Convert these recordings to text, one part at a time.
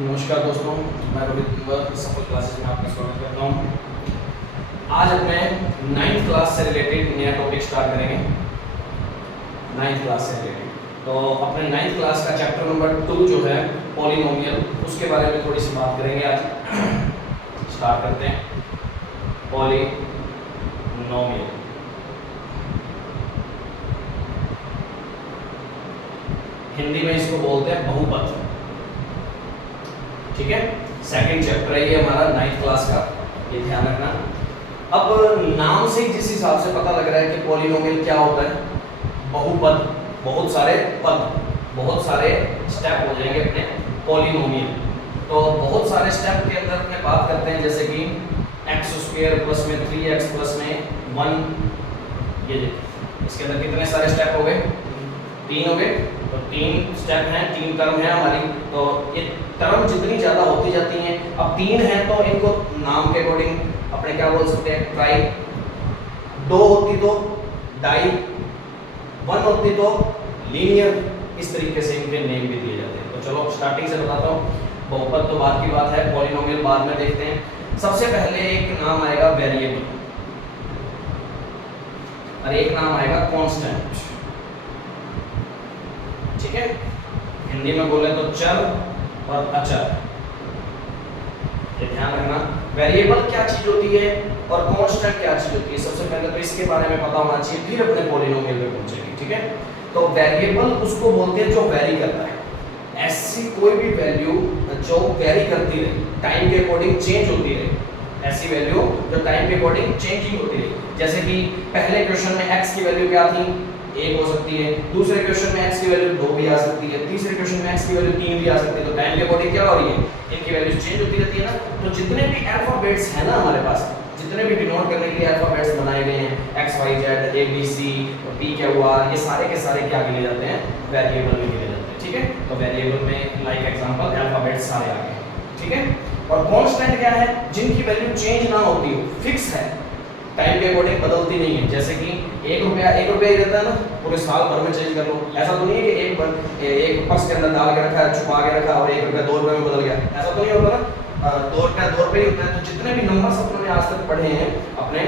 नमस्कार दोस्तों, मैं रोहित कुमार सफल क्लासेस में आपका स्वागत करता हूँ। आज अपने 9th क्लास से रिलेटेड नया टॉपिक स्टार्ट करेंगे। 9th क्लास से रिलेटेड तो अपने 9th क्लास का चैप्टर नंबर 2 जो है पॉलिनोमियल, उसके बारे में थोड़ी सी बात करेंगे आज। स्टार्ट करते हैं। पॉलिनोमियल हिंदी में इसको बोलते हैं बहुपद। ठीक है, सेकंड चैप्टर है ये हमारा 9th क्लास का, ये ध्यान रखना। अब नाम से जिस हिसाब से पता लग रहा है कि पॉलिनोमियल क्या होता है, बहुपद, बहुत सारे पद, बहुत सारे स्टेप हो जाएंगे अपने पॉलिनोमियल। तो बहुत सारे स्टेप के अंदर अपने बात करते हैं, जैसे कि x² प्लस में 3x प्लस में 1, ये देखिए इसके अंदर कितने सारे स्टेप हो गए, 3 हो गए। तो 3 स्टेप हैं, 3 टर्म है हमारी। तो ये टर्म जितनी ज़्यादा होती जाती हैं, अब 3 है तो इनको नाम के अकॉर्डिंग अपने क्या बोल सकते हैं, ट्राई। 2 होती तो डाई, 1 होती तो लीनियर। इस तरीके से इनके नेम भी दिए जाते हैं। तो चलो स्टार्टिंग से बताता हूँ। बहुपद तो बात की बात है, पॉलिनोमियल बाद में देखते हैं। सबसे पहले एक नाम आएगा वेरिएबल और एक नाम आएगा कांस्टेंट। ठीक है, हिंदी में बोले तो चर और अचर, ये ध्यान रखना। वेरिएबल क्या चीज होती है और कांस्टेंट क्या चीज होती है, सबसे पहले तो इसके बारे में पता होना चाहिए, फिर अपने पॉलिनोमियल में पहुंचेंगे। ठीक है, तो वेरिएबल उसको बोलते हैं जो वेरी करता है। ऐसी कोई भी वैल्यू जो वेरी करती रहे, टाइम के अकॉर्डिंग चेंज होती रहे, ऐसी वैल्यू जो टाइम के अकॉर्डिंग चेंजिंग होती रहे। जैसे कि पहले क्वेश्चन में x की वैल्यू क्या थी, 1 हो सकती है। दूसरे क्वेश्चन में x की वैल्यू 2 भी आ सकती है। तीसरे क्वेश्चन में x की वैल्यू 3 भी आ सकती है। तो टाइम के अकॉर्डिंग क्या हो रही है, इनकी वैल्यू चेंज होती रहती है ना। तो जितने भी अल्फाबेट्स हैं ना हमारे पास, जितने भी डिनोट करने के लिए अल्फाबेट्स बनाए गए हैं, x y z a b c p q r, ये सारे के सारे क्या गिने जाते हैं, वेरिएबल में गिने जाते हैं। ठीक है, तो वेरिएबल में लाइक एग्जांपल अल्फाबेट्स सारे आ गए। ठीक है, और कांस्टेंट क्या है, जिनकी वैल्यू चेंज ना होती हो, फिक्स है, टाइम के अकॉर्डिंग बदलती नहीं है। जैसे कि 1 रुपया ही रहता है ना, पूरे साल भर में चेंज कर लो। ऐसा तो नहीं है कि एक पर्स के अंदर डाल के रखा है, छुपा के रखा और 1 रुपया 2 रुपये में बदल गया, ऐसा तो नहीं होता ना। 2 रुपया 2 रुपये ही होता है। तो जितने भी नंबर्स अपने आज तक पढ़े हैं अपने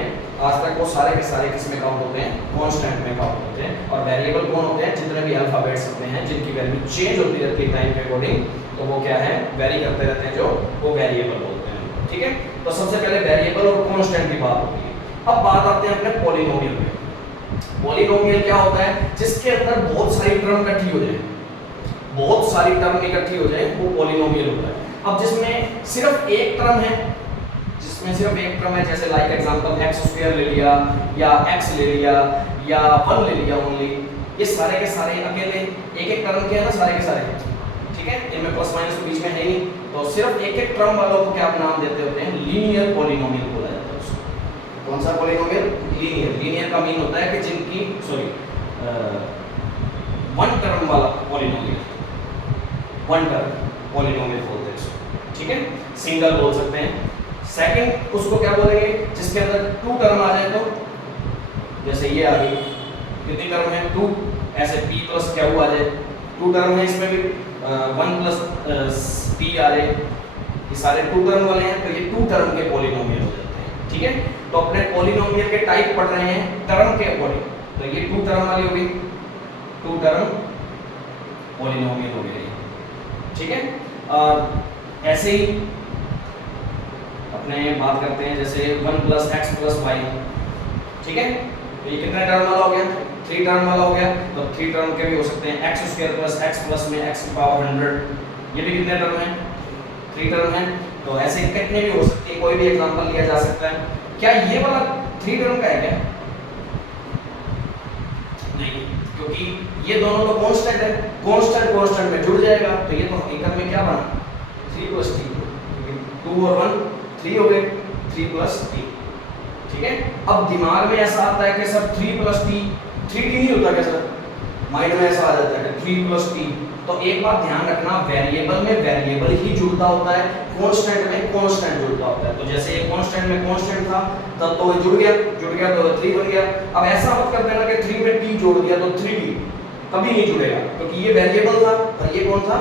आज तक, वो सारे के सारे किस में काउंट होते हैं, कांस्टेंट में काउंट होते हैं। और वेरिएबल कौन होते हैं, जितने भी अल्फाबेट्स अपने हैं जिनकी वैल्यू चेंज होती रहती है टाइम के अकॉर्डिंग, तो वो क्या है, वेरी करते रहते हैं, जो वो वेरिएबल बोलते हैं। ठीक है, तो सबसे पहले वेरिएबल और कांस्टेंट की बात होती है। अब बात आते हैं अपने पॉलिनोमियल में। पॉलिनोमियल क्या होता है, जिसके अंदर बहुत सारी टर्म इकट्ठी हो जाए, बहुत सारी टर्म इकट्ठी हो जाए, वो पॉलिनोमियल होता है। अब जिसमें सिर्फ एक टर्म है, जिसमें सिर्फ एक टर्म है, जैसे लाइक एग्जांपल x² ले लिया या x ले लिया या 1 ले लिया ओनली, ये सारे के सारे अकेले एक एक टर्म के हैं ना, सारे के सारे। ठीक है, इनमें प्लस माइनस तो बीच में है नहीं, तो सिर्फ एक एक टर्म वालों को क्या नाम देते होते हैं, लीनियर पॉलिनोमियल बोला जाता है उसको। कौन सा पॉलिनोमियल, लीनियर। लीनियर का मीन होता है कि जिनकी वन टर्म वाला पॉलिनोमियल, वन टर्म पॉलिनोमियल बोलते हैं इसको। ठीक है, सिंगल बोल सकते हैं। सेकंड उसको क्या बोलेंगे, जिसके अंदर 2 टर्म आ जाए, तो जैसे ये आ गई, कितनी टर्म है, 2। ऐसे p प्लस q आ जाए, 2 टर्म है, इसमें भी 1 प्लस p आ जाए, ये सारे 2 टर्म वाले हैं, तो ये 2 टर्म के पॉलिनोमियल हो जाते हैं। ठीक है, तो अपने पॉलिनोमियल के टाइप पढ़ रहे हैं टर्म के अकॉर्डिंग, तो ये 2 टर्म वाली हो गई, 2 टर्म पॉलिनोमियल हो गई। ठीक है, और ऐसे ही अपने बात करते हैं, जैसे 1 प्लस x प्लस y। ठीक है, तो ये कितने टर्म वाला हो गया, 3 टर्म वाला हो गया। तो 3 टर्म के भी हो सकते हैं, x² प्लस x प्लस में x की पावर 100, ये भी कितने टर्म है, 3 टर्म है। तो ऐसे कितने भी हो सकते हैं, कोई भी एग्जांपल लिया जा सकता है। क्या ये वाला 3 टर्म का है क्या, नहीं, क्योंकि ये दोनों तो कांस्टेंट है, कांस्टेंट कांस्टेंट में जुड़ जाएगा, तो ये तो हकीकत में क्या बना, 3 प्लस t, क्योंकि 2 और 1 3 हो गए, 3 प्लस t। ठीक है, अब दिमाग में ऐसा आता है कि सर 3 प्लस t 3t नहीं होता क्या सर, माइंड में ऐसा आ जाता है कि 3 प्लस t। तो एक बात ध्यान रखना, वेरिएबल में वेरिएबल ही जुड़ता होता है, कांस्टेंट में कांस्टेंट जुड़ता होता है। तो जैसे ये कांस्टेंट में कांस्टेंट था, तब तो जुड़ गया तो 3 बन गया। अब ऐसा मत कर देना कि 3 में t जोड़ दिया तो 3t, कभी नहीं जुड़ेगा, क्योंकि ये वेरिएबल था और ये कौन था,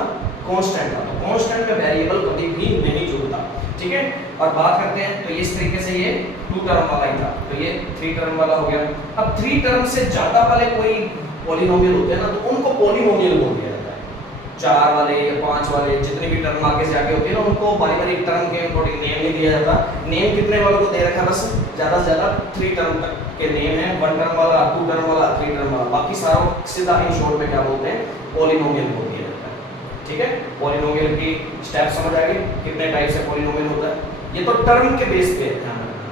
कांस्टेंट था। तो कांस्टेंट में वेरिएबल कभी भी नहीं जुड़ता, ठीक है। और बात करते हैं तो इस तरीके से ये 2 टर्म वाला ही था, तो ये 3 टर्म वाला हो गया। अब 3 टर्म से ज्यादा वाले कोई पॉलिनोमियल होते हैं ना, तो उनको पॉलिनोमियल बोल दिया जाता है। 4 वाले या 5 वाले जितने भी टर्म आगे से आगे होते हैं ना, उनको बारी-बारी टर्म के अकॉर्डिंग नेम नहीं दिया जाता। नेम कितने वालों को दे रखा है, बस ज्यादा से ज्यादा 3 टर्म तक के नेम है, 1 टर्म वाला, 2 टर्म वाला, 3 टर्म वाला, बाकी सारों सीधा इन शॉर्ट में क्या बोलते हैं, पॉलिनोमियल बोल दिया जाता है, ठीक है। पॉलिनोमियल की स्टेप समझ आ गई, कितने टाइप से पॉलिनोमियल होता है। ये तो टर्म के बेस पे है, ध्यान रखना,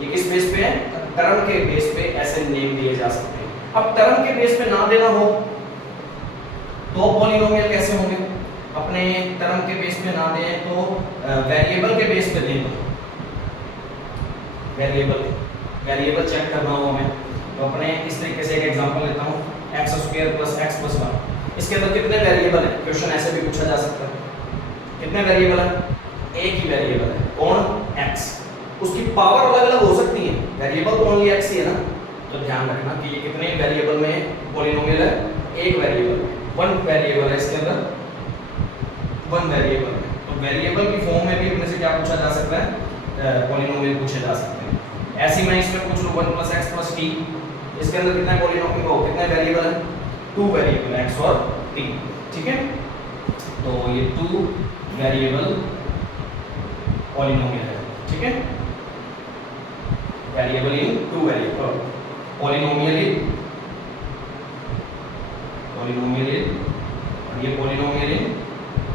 ये किस बेस पे है, टर्म के बेस पे ऐसे नेम दिए जा सकते हैं। अब टर्म के बेस पे ना देना हो तो पॉलिनोमियल कैसे होंगे, अपने टर्म के बेस पे ना दें तो वेरिएबल के बेस पे दें। वेरिएबल चेक करना हो हमें, तो अपने इस तरीके से एक एग्जांपल लेता हूं, x² + x + 1। इसके अंदर कितने वेरिएबल है, क्वेश्चन ऐसे भी पूछा जा सकता है, कितने वेरिएबल है, एक ही वेरिएबल है, कौन, x। उसकी पावर अलग-अलग हो सकती है, वेरिएबल तो ओनली x ही है ना। तो ध्यान रखना कि ये कितने वेरिएबल में पॉलिनोमियल है, एक वेरिएबल, 1 वेरिएबल है इसके अंदर, 1 वेरिएबल है। तो वेरिएबल की फॉर्म में भी अपने से क्या पूछा जा सकता है, पॉलिनोमियल पूछे जा सकते हैं। ऐसे मैं इसमें पूछ लूं 1 + x + t, इसके अंदर कितने पॉलिनोमियल हो, कितने वेरिएबल है, 2 वेरिएबल x और t, ठीक है। तो ये 2 वेरिएबल पॉलिनोमियल है, ठीक है। वेरिएबल इन 2 वेरिएबल, पॉलिनोमियल इन और ये पॉलिनोमियल इन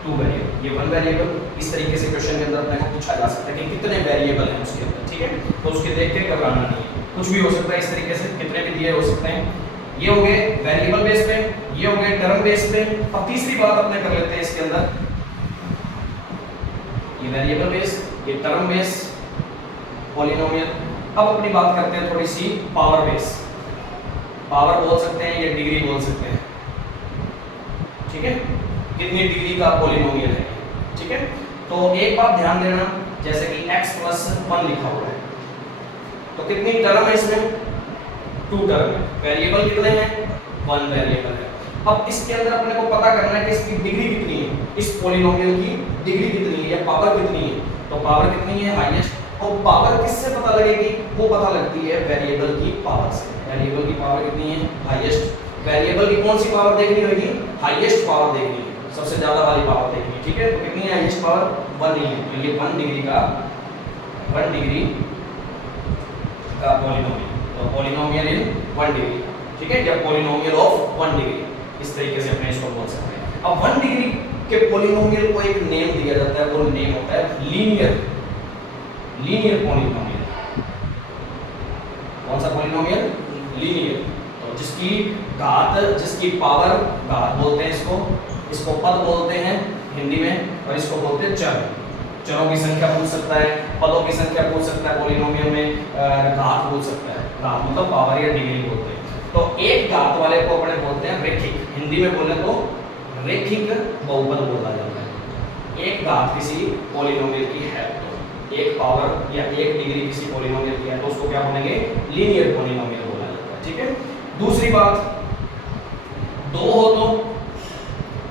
2 वेरिएबल, ये 1 वेरिएबल। इस तरीके से क्वेश्चन के अंदर अपने को पूछा जा सकता है कि कितने वेरिएबल हैं उसके अंदर, ठीक है। तो उसके देख के घबराना नहीं है, कुछ भी हो सकता है, इस तरीके से कितने भी दिए हो सकते हैं। ये हो गए वेरिएबल बेस पे, ये हो गए टर्म बेस पे। अब तीसरी बात अपने कर लेते हैं इसके अंदर, ये वेरिएबल बेस, ये टर्म बेस पॉलिनोमियल। अब अपनी बात करते हैं थोड़ी सी पावर बेस, पावर बोल सकते हैं या डिग्री बोल सकते हैं, ठीक है, कितनी डिग्री का पॉलिनोमियल है, ठीक है। तो एक बात ध्यान देना, जैसे कि x + 1 लिखा हुआ है, तो कितनी टर्म है इसमें, 2 टर्म है, वेरिएबल कितने हैं, 1 वेरिएबल है। अब इसके अंदर अपने को पता करना है कि इसकी डिग्री कितनी है, इस पॉलिनोमियल की डिग्री कितनी है या पावर कितनी है। तो पावर कितनी है, हाईएस्ट। और पावर किससे पता लगेगी, वो पता लगती है वेरिएबल की पावर से। वेरिएबल की पावर कितनी है, हाईएस्ट। वेरिएबल की कौन सी पावर देखनी होगी, हाईएस्ट पावर देखनी है, सबसे ज्यादा वाली पावर देखनी है, ठीक है। तो कितनी है हाईएस्ट पावर, 1 ही है। तो ये 1 डिग्री का पॉलिनोमियल, तो पॉलिनोमियल इन 1 डिग्री, ठीक है, या पॉलिनोमियल ऑफ 1 डिग्री, इस तरीके से अपने इसको बोल सकते हैं। अब 1 डिग्री के पॉलिनोमियल को एक नेम दिया जाता है, वो नेम होता है लीनियर पॉलिनोमियल। कौन सा पॉलिनोमियल, लीनियर। तो जिसकी घात, जिसकी पावर, घात बोलते हैं इसको पद बोलते हैं हिंदी में, और इसको बोलते हैं चर। चरों की संख्या पूछ सकता है, पदों की संख्या पूछ सकता है, पॉलिनोमियल में घात पूछ सकता है, घात मतलब पावर या डिग्री बोलते हैं। तो एक घात वाले को अपने बोलते हैं रैखिक, हिंदी में बोले तो रैखिक बहुपद बोला जाता है। एक घात किसी पॉलिनोमियल की है, तो एक पावर या एक डिग्री किसी पॉलिनोमियल की है, तो उसको क्या बोलेंगे, लीनियर पॉलिनोमियल बोला जाता है, ठीक है। दूसरी बात, 2 हो तो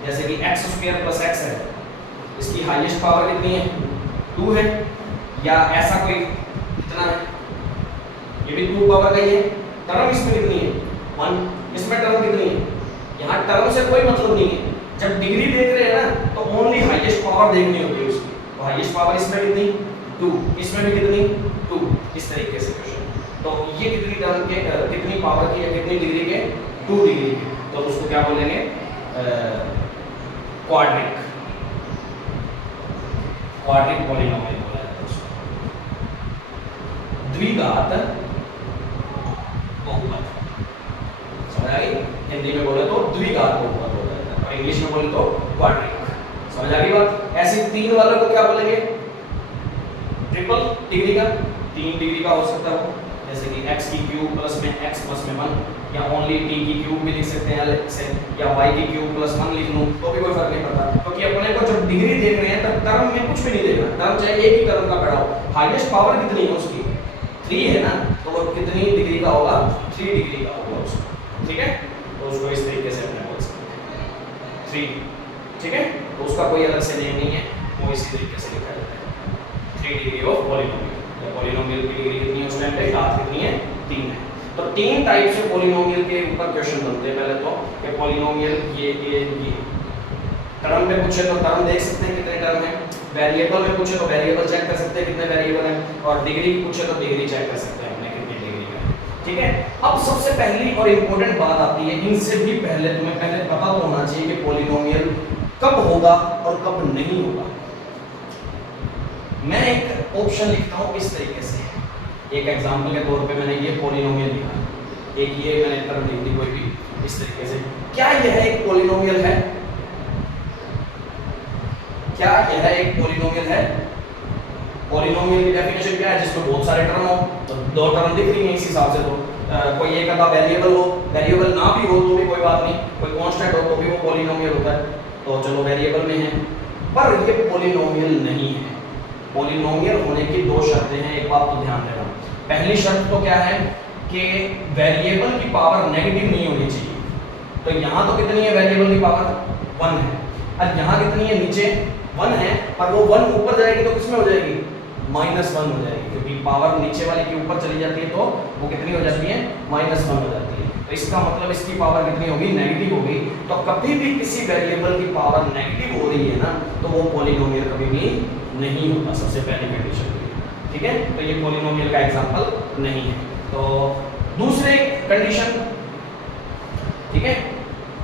जैसे कि x² + x है, इसकी हाईएस्ट पावर कितनी है, 2 है, या ऐसा कोई कितना है, ये भी 2 पावर का ही है। टर्म इसमें कितनी है, 1, इसमें टर्म कितनी है, यहाँ टर्म से कोई मतलब नहीं है। जब डिग्री देख रहे हैं ना, तो ओनली हाईएस्ट पावर देखनी होती है उसकी। तो हाईएस्ट पावर इसमें कितनी, 2, इसमें भी कितनी, 2, इस तरीके से क्वेश्चन। तो ये कितनी टर्म के, कितनी पावर की या कितनी डिग्री के, 2 डिग्री के, तो उसको क्या बोलेंगे, क्वाड्रिक पॉलिनोमियल बोला जाता है उसको। द्विघात बहुपद, समझ आ गई, हिंदी में बोले तो द्विघात बहुपद बोला जाता है, और इंग्लिश में बोले तो क्वाड्रिक। समझ आ गई बात। ऐसे 3 वालों को क्या बोलेंगे, ट्रिपल डिग्री का, 3 डिग्री का हो सकता है वो, जैसे कि x³ प्लस में x प्लस में 1, या ओनली t³ भी लिख सकते हैं अलग से, या y³ + 1 लिख लूं तो भी कोई फर्क नहीं पड़ता, क्योंकि अपने को जब डिग्री देख रहे हैं तब टर्म में कुछ भी नहीं देखना, टर्म चाहे एक ही टर्म का बड़ा हो, हाईएस्ट पावर कितनी है उसकी, 3 है ना, तो वो कितनी डिग्री का होगा, 3 डिग्री का होगा उसका, ठीक है। तो उसको इस तरीके से अपने बोल सकते हैं 3, ठीक है। तो उसका कोई अलग से नेम नहीं है, वो इसी तरीके से लिखा जाता है 3 डिग्री ऑफ पॉलिनोमियल। तो पॉलिनोमियल की डिग्री कितनी है उस टाइम पे, घात कितनी है, 3 है। तो 3 टाइप से पॉलिनोमियल के ऊपर क्वेश्चन बनते हैं। पहले तो कि पॉलिनोमियल ये टर्म पे पूछे तो टर्म देख सकते हैं कितने टर्म है, वेरिएबल में पूछे तो वेरिएबल चेक कर सकते हैं कितने वेरिएबल हैं, और डिग्री पूछे तो डिग्री चेक कर सकते हैं हमने कितनी डिग्री है। ठीक है, अब सबसे पहली और इंपॉर्टेंट बात आती है, इनसे भी पहले तुम्हें पहले पता तो होना चाहिए कि पॉलिनोमियल कब होगा और कब नहीं होगा। मैं एक ऑप्शन लिखता हूं इस तरीके से, एक एग्जांपल के तौर पे मैंने ये पॉलिनोमियल लिखा, एक ये मैंने टर्म लिख दी कोई भी इस तरीके से। क्या यह एक पॉलिनोमियल है? क्या यह एक पॉलिनोमियल है? पॉलिनोमियल की डेफिनेशन क्या है? जिसमें बहुत सारे टर्म हो, तो 2 टर्म दिख रही हैं इस हिसाब से, तो कोई एक आधा वेरिएबल हो, वेरिएबल ना भी हो तो भी कोई बात नहीं, कोई कांस्टेंट हो तो भी वो पॉलिनोमियल होता है, तो चलो वेरिएबल में है, पर ये पॉलिनोमियल नहीं है। पॉलिनोमियल होने की 2 शर्तें हैं, एक बात तो ध्यान देना। पहली शर्त तो क्या है कि वेरिएबल की पावर नेगेटिव नहीं होनी चाहिए। तो यहाँ तो कितनी है वेरिएबल की पावर, 1 है, और यहाँ कितनी है, नीचे 1 है, पर वो 1 ऊपर जाएगी तो किसमें हो जाएगी, -1 हो जाएगी, क्योंकि पावर नीचे वाले की ऊपर चली जाती है तो वो कितनी हो जाती है, -1 हो जाती है। तो इसका मतलब इसकी पावर कितनी होगी, नेगेटिव होगी। तो कभी भी किसी वेरिएबल की पावर नेगेटिव हो रही है ना, तो वो पॉलिनोमियल कभी भी नहीं होता, सबसे पहली कंडीशन। ठीक है, तो ये पॉलिनोमियल का एग्जांपल नहीं है। तो दूसरे कंडीशन, ठीक है,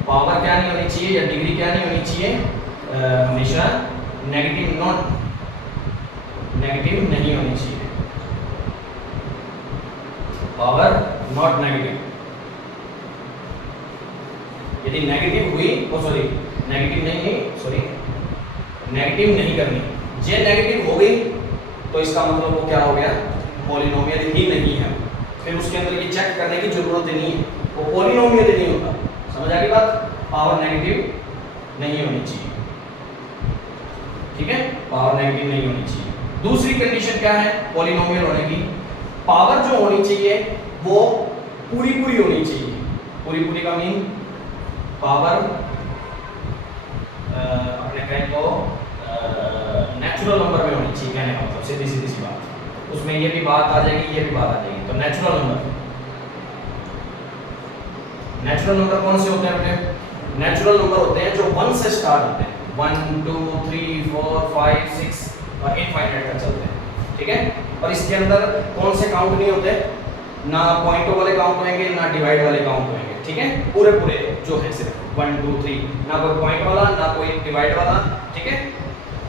पावर क्या नहीं होनी चाहिए या डिग्री क्या नहीं होनी चाहिए, हमेशा नेगेटिव नहीं होनी चाहिए, पावर नॉट नेगेटिव। यदि नेगेटिव हुई तो नेगेटिव नहीं करनी, जे नेगेटिव हो गई तो इसका मतलब वो क्या हो गया, पॉलिनोमियल ही नहीं है। फिर उसके अंदर ये चेक करने की जरूरत ही नहीं है, वो पॉलिनोमियल ही नहीं होता। समझ आ गई बात? पावर नेगेटिव नहीं होनी चाहिए, ठीक है, पावर नेगेटिव नहीं होनी चाहिए। दूसरी कंडीशन क्या है पॉलिनोमियल होने की, पावर जो होनी चाहिए वो पूरी होनी चाहिए। पूरी का मीन पावर अपने कहें तो नेचुरल नंबर में होनी चाहिए, कहने का मतलब सीधी सी बात। उसमें ये भी बात आ जाएगी, ये भी बात आ जाएगी। तो नेचुरल नंबर कौन से होते हैं अपने? नेचुरल नंबर होते हैं जो 1 से स्टार्ट होते हैं, 1 2 3 4 5 6 और इनफाइनाइट तक चलते हैं। ठीक है, और इसके अंदर कौन से काउंट नहीं होते, ना पॉइंटों वाले काउंट होंगे ना डिवाइड वाले काउंट होंगे। ठीक है, पूरे जो है सिर्फ 1 2 3, ना कोई पॉइंट वाला ना कोई डिवाइड वाला। ठीक है,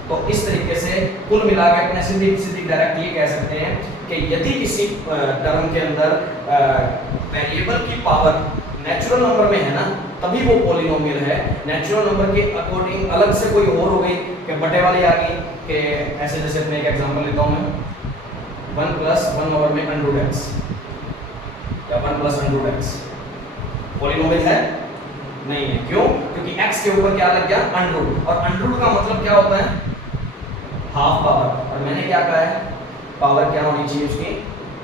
तो इस तरीके से कुल मिला के अपने सीधी डायरेक्ट ये कह सकते हैं कि यदि किसी टर्म के अंदर वेरिएबल की पावर नेचुरल नंबर में है ना, तभी वो पॉलिनोमियल है। नेचुरल नंबर के अकॉर्डिंग अलग से कोई और हो गई कि बटे वाली आ गई, कि ऐसे जैसे अपने एक एग्जांपल लेता हूं मैं, 1 + 1 ओवर में √x या 1 + √x पॉलिनोमियल है? नहीं है। क्यों? क्योंकि x के ऊपर क्या लग गया, √, और √, का मतलब क्या होता है, हाफ पावर। और मैंने क्या कहा है, पावर क्या होनी चाहिए उसकी,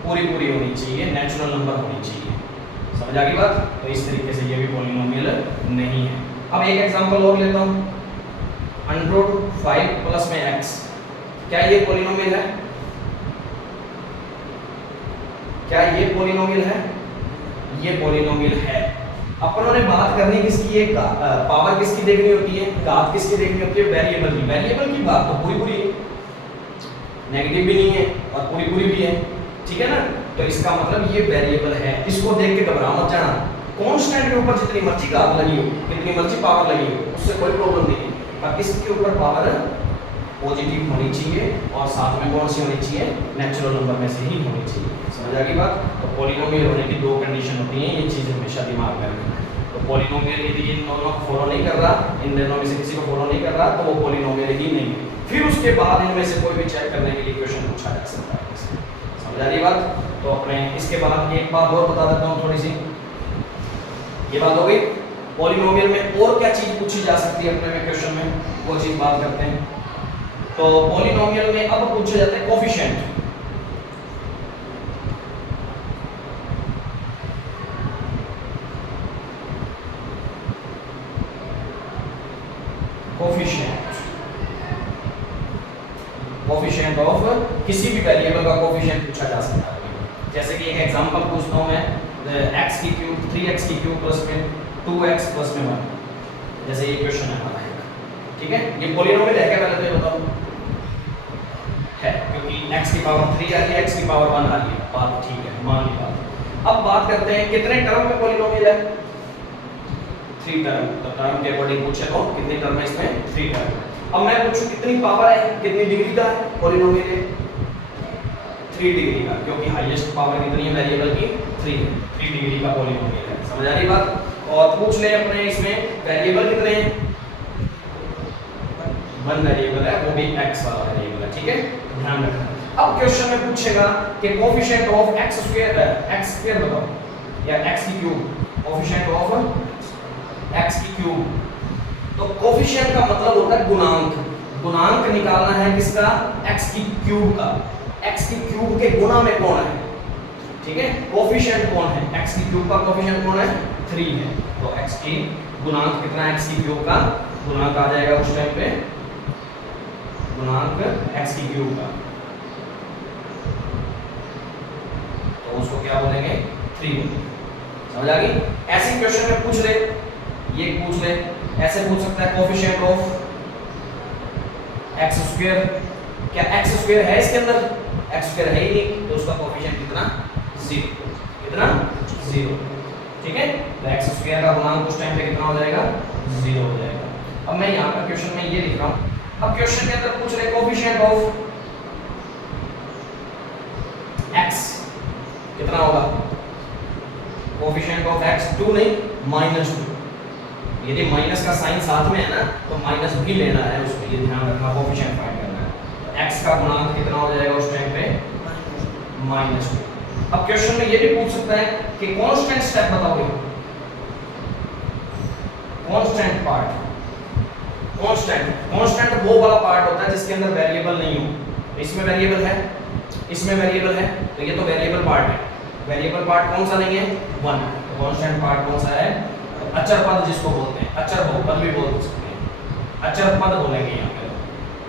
पूरी होनी चाहिए, नेचुरल नंबर होनी चाहिए। समझ आ गई बात? तो इस तरीके से ये भी पॉलिनोमियल नहीं है। अब एक एग्जांपल और लेता हूं, √5 प्लस में x, क्या ये पॉलिनोमियल है? क्या ये पॉलिनोमियल है? ये पॉलिनोमियल है। अपन ने बात करनी किसकी है, पावर किसकी देखनी होती है, घात किसकी देखनी होती है, वेरिएबल की। वेरिएबल की बात तो पूरी है, नेगेटिव भी नहीं है और पूरी भी है। ठीक है ना, तो इसका मतलब ये वेरिएबल है। इसको देख के घबरा मत जाना, कांस्टेंट के ऊपर जितनी मर्जी घात लगी हो, कितनी मर्जी पावर लगी हो, उससे कोई प्रॉब्लम नहीं है, पर इसके ऊपर पावर पॉजिटिव होनी चाहिए और साथ में कौन सी होनी चाहिए, नेचुरल नंबर में से ही होनी चाहिए। समझ आ गई बात? तो पॉलिनोमियल होने की 2 कंडीशन होती हैं, ये चीज़ हमेशा दिमाग में रखना है। तो पॉलिनोमियल यदि इन दोनों को फॉलो नहीं कर रहा, इन दोनों में से किसी को फॉलो नहीं कर रहा, तो वो पॉलिनोमियल ही नहीं है। फिर उसके बाद इनमें से कोई भी चेक करने के लिए क्वेश्चन पूछा जा सकता है। समझ आ रही बात? तो अपने इसके बाद एक बात और बता देता हूँ थोड़ी सी। ये बात हो गई पॉलिनोमियल में और क्या चीज पूछी जा सकती है अपने में क्वेश्चन में, वो चीज बात करते हैं। तो पॉलिनोमियल में अब पूछे जाते हैं कोफिशिएंट। कोफिशिएंट कोफिशिएंट ऑफ किसी भी वेरिएबल का कोफिशिएंट पूछा जा सकता है। जैसे कि एक एग्जांपल पूछता हूं मैं, x की क्यूब 3x की क्यूब प्लस में 2x प्लस में 1, जैसे ये क्वेश्चन है हमारा, ठीक है। ये पॉलिनोमियल है क्या, पहले तो ये बताओ, है, क्योंकि x की पावर 3 आ रही है, x की पावर 1 आ रही है, बात ठीक है, मान ली बात। अब बात करते हैं कितने टर्म में पॉलिनोमियल है, 3 टर्म। तो टर्म के अकॉर्डिंग पूछे तो कितने टर्म है इसमें, 3 टर्म। अब मैं पूछूं कितनी पावर है, कितनी डिग्री का है पॉलिनोमियल है, 3 डिग्री का, क्योंकि हाईएस्ट पावर कितनी है वेरिएबल की, 3 है, 3 डिग्री का पॉलिनोमियल है। समझ आ रही बात। और पूछ ले अपने इसमें वेरिएबल कितने हैं, 1 वेरिएबल है, वो भी x वाला वेरिएबल है, ठीक है, ध्यान रखना। अब क्वेश्चन में पूछेगा कि कोफिशिएंट ऑफ x स्क्वायर है, x स्क्वायर बताओ या x की क्यूब, कोफिशिएंट ऑफ x की क्यूब। तो कोफिशिएंट का मतलब होता है गुणांक, गुणांक निकालना है किसका, x की क्यूब का, x की क्यूब के गुना में कौन है, ठीक है, कोफिशिएंट कौन है, x की क्यूब का कोफिशिएंट कौन है, 3 है। तो x की गुणांक कितना है, x की क्यूब का गुणांक आ जाएगा उस टाइम पे, गुणांक x की क्यूब का, तो उसको क्या बोलेंगे, 3। समझ आ गई। ऐसे क्वेश्चन में पूछ ले, ये पूछ ले, ऐसे पूछ सकता है कोफिशिएंट ऑफ x स्क्वायर, क्या x स्क्वायर है इसके अंदर, x स्क्वायर है ही नहीं, तो उसका कोफिशिएंट कितना, 0, कितना, 0, ठीक है। तो x स्क्वायर का गुणांक उस टाइम पे कितना हो जाएगा, 0 हो जाएगा। अब मैं यहाँ पर क्वेश्चन में ये लिख रहा हूँ। अब क्वेश्चन के अंदर पूछ रहे कोफिशिएंट ऑफ x कितना होगा, कोफिशिएंट ऑफ x 2 नहीं, -2। यदि माइनस का साइन साथ में है ना, तो माइनस भी लेना है उसमें, ये ध्यान रखना, कोफिशिएंट फाइंड करना है। तो x का गुणांक कितना हो जाएगा उस टाइम पे, -2। अब क्वेश्चन में ये भी पूछ सकता है कि कांस्टेंट स्टेप बताओगे, कांस्टेंट पार्ट, कांस्टेंट वो वाला पार्ट होता है जिसके अंदर वेरिएबल नहीं हो। इसमें वेरिएबल है, इसमें वेरिएबल है, तो ये तो वेरिएबल पार्ट है। वेरिएबल पार्ट कौन सा नहीं है, 1। तो कांस्टेंट पार्ट कौन सा है, अचर पद जिसको बोलते हैं, अचर बहुपद भी बोल सकते हैं, अचर पद बोलेंगे यहाँ पे,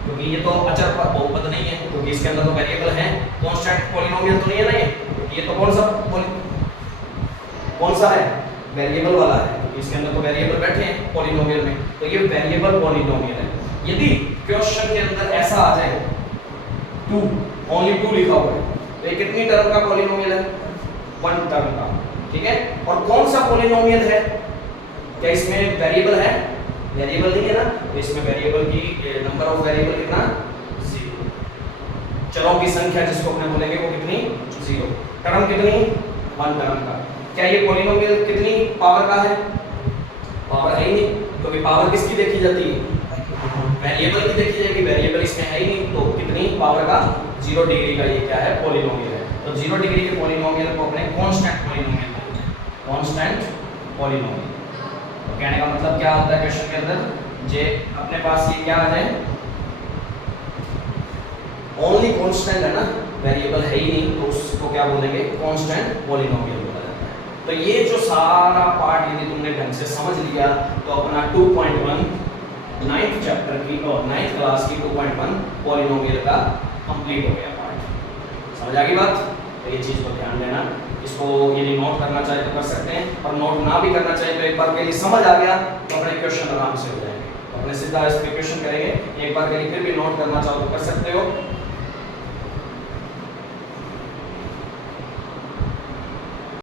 क्योंकि ये तो अचर पद बहुपद नहीं है, क्योंकि इसके अंदर तो वेरिएबल है, कांस्टेंट पॉलिनोमियल तो नहीं है ना ये तो कौन सा है, वेरिएबल वाला है, क्योंकि इसके अंदर तो वेरिएबल बैठे हैं पॉलिनोमियल में, तो ये वेरिएबल पॉलिनोमियल है। यदि क्वेश्चन के अंदर ऐसा आ जाए 2, ओनली 2 लिखा हुआ है, तो ये कितनी टर्म का पॉलिनोमियल है, 1 टर्म का, ठीक है। और कौन सा पॉलिनोमियल है, क्या इसमें वेरिएबल है, वेरिएबल नहीं है ना, तो इसमें वेरिएबल की नंबर ऑफ वेरिएबल कितना, 0, चरों की संख्या जिसको अपने बोलेंगे वो कितनी, 0, टर्म कितनी, 1 टर्म का। क्या ये पॉलिनोमियल कितनी पावर का है, पावर है ही नहीं, क्योंकि पावर किसकी देखी जाती है, वेरिएबल की देखी जाएगी, वेरिएबल इसमें है ही नहीं, तो कितनी पावर का, 0 डिग्री का ये क्या है, पॉलिनोमियल है। तो 0 डिग्री के पॉलिनोमियल को अपने कांस्टेंट पॉलिनोमियल बोलते हैं, कांस्टेंट पॉलिनोमियल। तो कहने का मतलब क्या होता है क्वेश्चन के अंदर, जे अपने पास ये क्या आ जाए, ओनली कांस्टेंट है ना, वेरिएबल है ही नहीं, तो उसको क्या बोलेंगे, कांस्टेंट पॉलिनोमियल बोला जाता है। तो ये जो सारा पार्ट यदि तुमने ढंग से समझ लिया, तो अपना 2.1 9th चैप्टर की और 9th क्लास की 2.1 पॉलिनोमियल का कंप्लीट हो गया पार्ट। समझ आ गई बात। तो ये चीज़ को ध्यान देना, इसको यदि नोट करना चाहे तो कर सकते हैं, और नोट ना भी करना चाहे तो एक बार के लिए समझ आ गया तो अपने क्वेश्चन आराम से हो जाएंगे। तो अपने सीधा इस पे क्वेश्चन करेंगे, एक बार के लिए फिर भी नोट करना चाहो तो कर सकते हो।